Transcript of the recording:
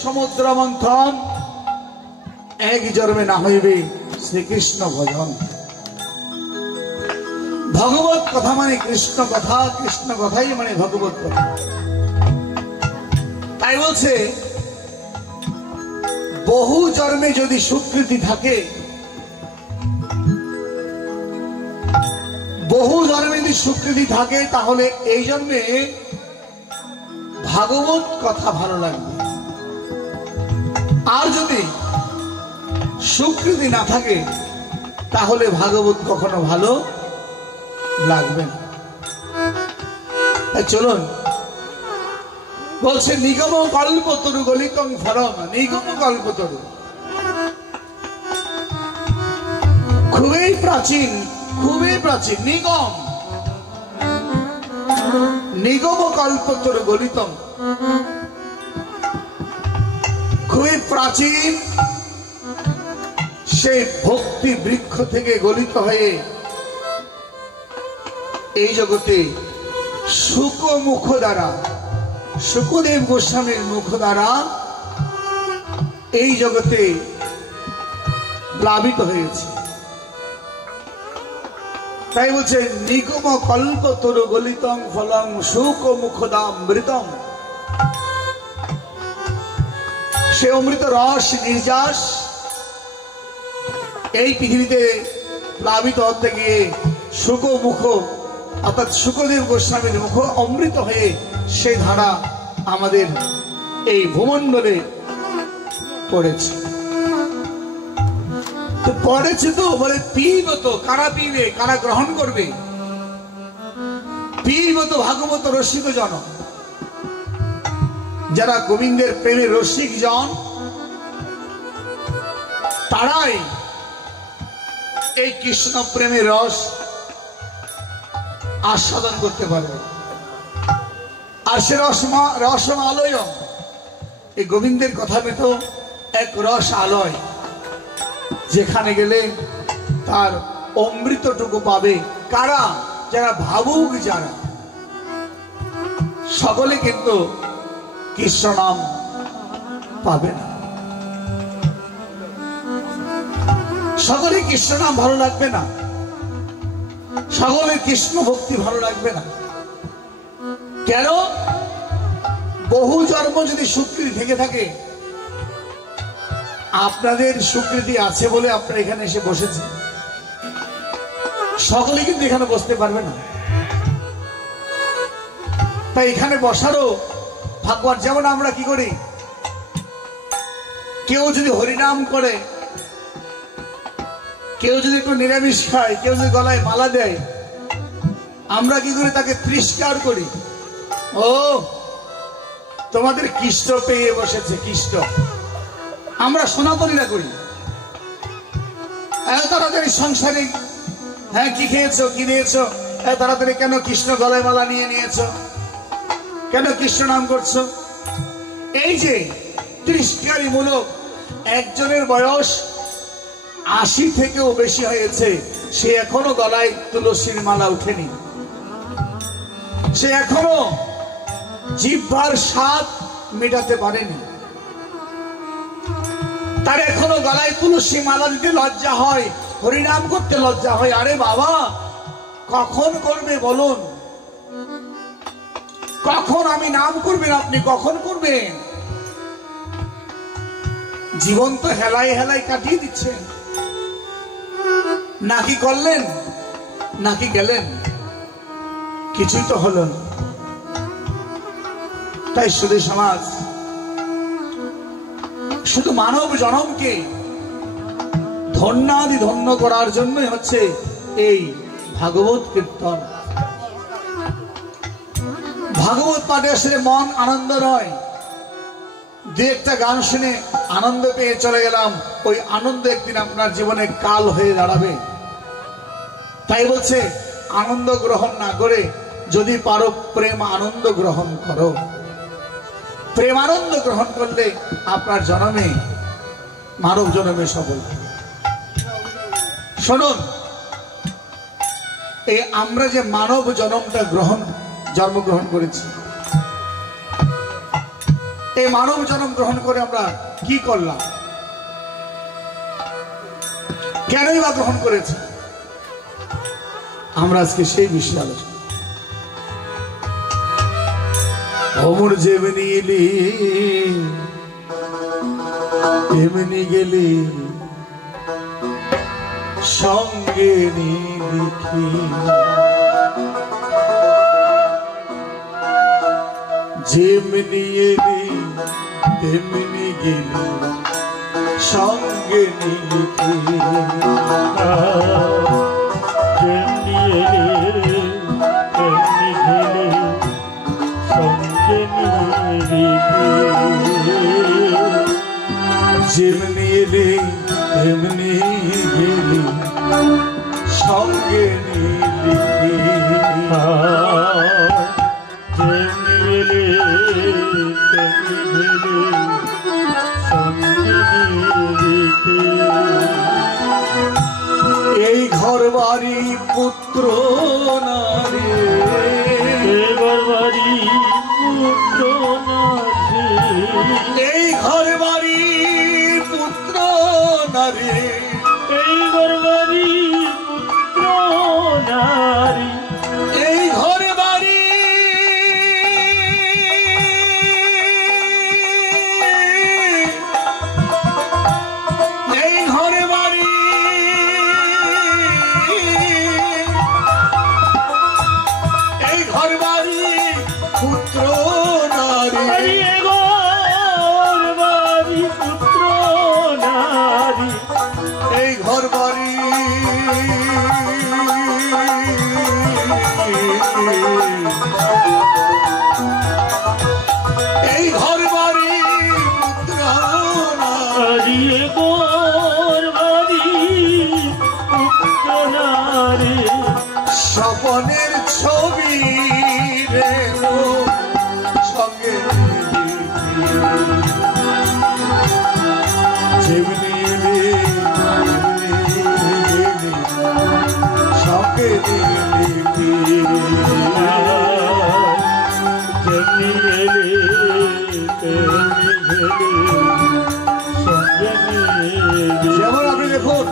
সমুদ্র মন্থন এক জন্মে না হইবে শ্রীকৃষ্ণ ভজন। ভগবত কথা মানে কৃষ্ণ কথা, কৃষ্ণ কথাই মানে ভগবত কথা। তাই বলছে বহু জন্মে যদি স্বীকৃতি থাকে, বহু জন্মে যদি স্বীকৃতি থাকে, তাহলে এই জন্মে ভাগবত কথা ভালো লাগবে। আর যদি স্বীকৃতি না থাকে তাহলে ভাগবত কখনো ভালো লাগবে না। চলুন, বলছে নিগম কল্পতরু গলিতং ফলম। নিগম কল্পতরু খুবই প্রাচীন, খুবই প্রাচীন। নিগম নিগম কল্পতরু গলিতং, খুবই প্রাচীন সেই ভক্তি বৃক্ষ থেকে গলিত হয়ে এই জগতে শুক মুখ দ্বারা, শুকদেব গোস্বামীর মুখ দ্বারা এই জগতে প্লাবিত হয়েছে। তাই বলছে নিগম কল্পতরু গলিতং ফলং শুক মুখদামৃতম। সে অমৃত রস নির্যাস এই পৃথিবীতে প্লাবিত হতে গিয়ে শুক মুখ অর্থাৎ শুকদেব গোস্বামীর মুখ অমৃত হয়ে সেই ধারা আমাদের এই ভূমণ্ডলে পড়েছে। তো পড়েছে তো বলে পিব তো, কারা পিবে, কারা গ্রহণ করবে? পিব তো ভাগবত রসিক জন, যারা গোবিন্দের প্রেমের রসিক জন, তারাই এই কৃষ্ণ প্রেমের রস আস্বাদন করতে পারবে। আর সে রসম আলয়, এই গোবিন্দের কথা তো এক রস আলয়, যেখানে গেলে তার অমৃতটুকু পাবে কারা? যারা ভাবুক, যারা সকলে কিন্তু কৃষ্ণ নাম পাবে না, সকলে কৃষ্ণ নাম ভালো লাগবে না, সকলে কৃষ্ণ ভক্তি ভালো লাগবে না। কেন? বহু জন্ম যদি স্বীকৃতি থেকে থাকে, আপনাদের স্বীকৃতি আছে বলে আপনারা এখানে এসে বসেছেন, সকলে কিন্তু এখানে বসতে পারবে না। তাই এখানে বসারও ভাগ্যবান। যেমন আমরা কি করি, কেউ যদি হরিনাম করে, কেউ যদি একটু নিরামিষ খায়, কেউ যদি গলায় মালা দেয়, আমরা কি করি? তাকে তিরস্কার করি। ও, তোমাদের কৃষ্ণ পেয়ে বসেছে, কৃষ্ণ। আমরা সনাতনীরা করি, এত তাড়াতাড়ি সংসারে, হ্যাঁ কি খেয়েছো, কি নিয়েছো, এত তাড়াতাড়ি কেন কৃষ্ণ গলায় মালা নিয়ে নিয়েছো, কেন কৃষ্ণ নাম করছো? এই যে তিরস্কারী মূলক। একজনের বয়স 80 থেকেও বেশি হয়েছে, সে এখনো গলায় তুলসীর মালা উঠেনি, সে এখনো জিহ্বার স্বাদ মেটাতে পারেনি, তার এখনো গলায় তুলসী মালা দিতে লজ্জা হয়, হরিনাম করতে লজ্জা হয়। আরে বাবা, কখন করবে বলুন? কখন আমি নাম করবেন? আপনি কখন করবেন? জীবন তো হেলাই হেলাই কাটিয়ে দিচ্ছেন। নাকি করলেন, নাকি গেলেন, কিছুই তো হলো না। তাই শুধু সমাজ, শুধু মানব জনমকে ধন্যাদি ধন্য করার জন্যই হচ্ছে এই ভাগবত কীর্তন। ভাগবত পাঠে আসলে মন আনন্দ নয়, দু একটা গান শুনে আনন্দ পেয়ে চলে গেলাম, ওই আনন্দ একদিন আপনার জীবনে কাল হয়ে দাঁড়াবে। তাই বলছে আনন্দ গ্রহণ না করে যদি পারো প্রেম আনন্দ গ্রহণ করো। প্রেম আনন্দ গ্রহণ করলে আপনার জন্মে, মানব জন্মে সফল। শুনুন, এই আমরা যে মানব জন্মটা জন্মগ্রহণ করেছি, এই মানব জন্ম গ্রহণ করে আমরা কি করলাম, কেনই বা গ্রহণ করেছি, আমরা আজকে সেই বিষয়ে আলোচনা। অমর যেমনি এলি তেমনি গেলি, সঙ্গে লিখি যেমনি এলি তেমনি গেলি, সঙ্গে লিখি যেমনি এলে তেমনি গেলে, সঙ্গে লিখি যেমনি এলি তেমনি গেলি, সঙ্গে লিখি যেমনি এলে তেমনি গেলে, সঙ্গে লিখি এই ঘর বাড়ি পুত্র নারী, এবার বাড়ি পুত্র নারী, এই ঘর বাড়ি পুত্র নারী, এই গর্বারি পুত্র নারী, এই ঘর বাড়ি এই ঘর বাড়ি এই ঘর বাড়ি পুত্র নারী, আরে গর্বারি পুত্র নারী, এই ঘর বাড়ি এই ঘর বাড়ি পুত্র নারী, আরে গর্বারি পুত্র নারী, স্বপনের ছবি রে সঙ্গে যেমনি এলি সঙ্গে লিখি যেমনি এলে তেমনি গেলে, সঙ্গে লিখি যেমন আপনি দেখুন